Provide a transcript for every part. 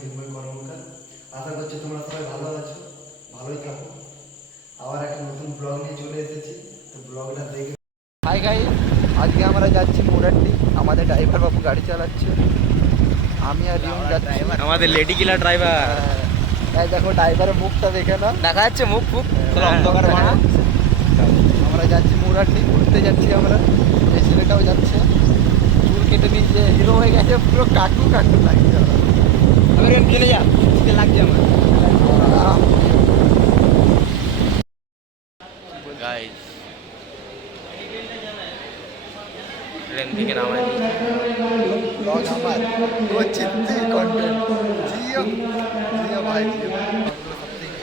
মৃন্ময় কর্মকার। আশা করছি তোমরা সবাই ভালো আছো, ভালোই থাকো। আবার একটা নতুন ব্লগ নিয়ে চলে এসেছি, তো ব্লগটা দেখে। হাই গাইস, আজকে আমরা যাচ্ছি মুরাড্ডি। আমাদের ড্রাইভার বাবু গাড়ি চালাচ্ছে, আমি আর রিয়ন যাচ্ছি। আমাদের লেডি কিলার ড্রাইভার। এই দেখো ড্রাইভারের মুখটা দেখে না, দেখা যাচ্ছে মুখ ফুক অন্ধকার হ্যাঁ। আমরা যাচ্ছি মুরাড্ডি, ঘুরতে যাচ্ছি আমরা। এই ছেলেটাও যাচ্ছে, চুল কেটে নিয়ে হিরো হয়ে গেছে, পুরো কাকু কাকু লাগছে। আমি খেলে যা লাগছে আমার গাইস। ট্রেন থেকে নামাই ব্লগ আমার করছি কন্টেন্ট। জিও জিও ভাই, জিও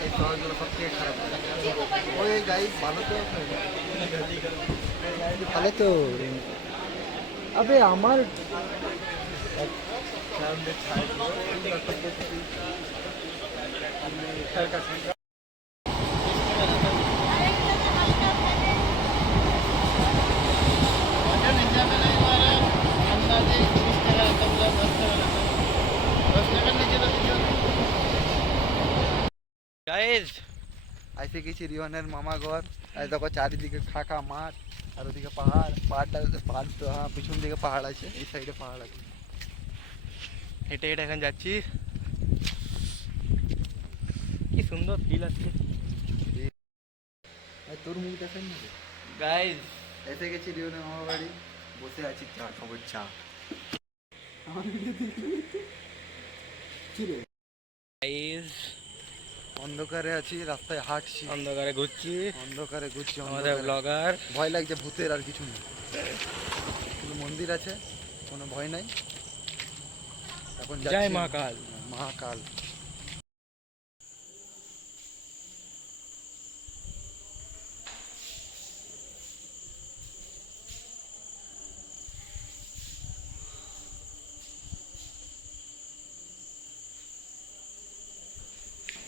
এই শহরগুলো সব থেকে খারাপ। ওই গাইস ভালো তো, ভালো তো। আবে আমার গাইস। আইসে গেছি রিওনের মামা ঘর। এই দেখো চারিদিকে ফাঁকা মাঠ, আর ওদিকে পাহাড়। পাহাড় তো, হ্যাঁ পিছন দিকে পাহাড় আছে, এই সাইডে পাহাড় আছে। হেঁটে হেঁটে এখন যাচ্ছি, কি সুন্দর ফিল আছে তোর মুখ দেখেন না গাইস। এসে গেছি রিওনের মামা বাড়ি, বসে আছি, চা খাবো, চা। গাইস, অন্ধকারে আছি, রাস্তায় হাঁটছি, অন্ধকারে ঘুরছি, অন্ধকারে ঘুরছি। আমাদের ব্লগার। ভয় লাগছে ভূতের, আর কিছু নেই। কিন্তু মন্দির আছে, কোনো ভয় নাই। এখন জয় যাচ্ছি মহাকাল। মহাকাল।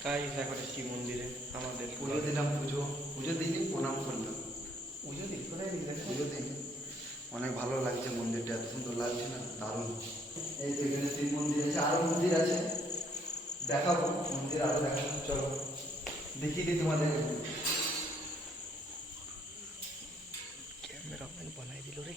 গাইস এখন শিব মন্দিরে আমাদের পুজো দিলাম, পুজো দিইনি, প্রণাম করলাম। পুজো দিই, অনেক ভালো লাগছে মন্দিরটা, এত সুন্দর লাগছে না, দারুণ। এই তো এখানে শিব মন্দির আছে, আরো মন্দির আছে, দেখাবো মন্দির, আরো দেখাবো, চলো দেখিয়ে দিই তোমাদের। ক্যামেরাম্যান বানাই দিল রে।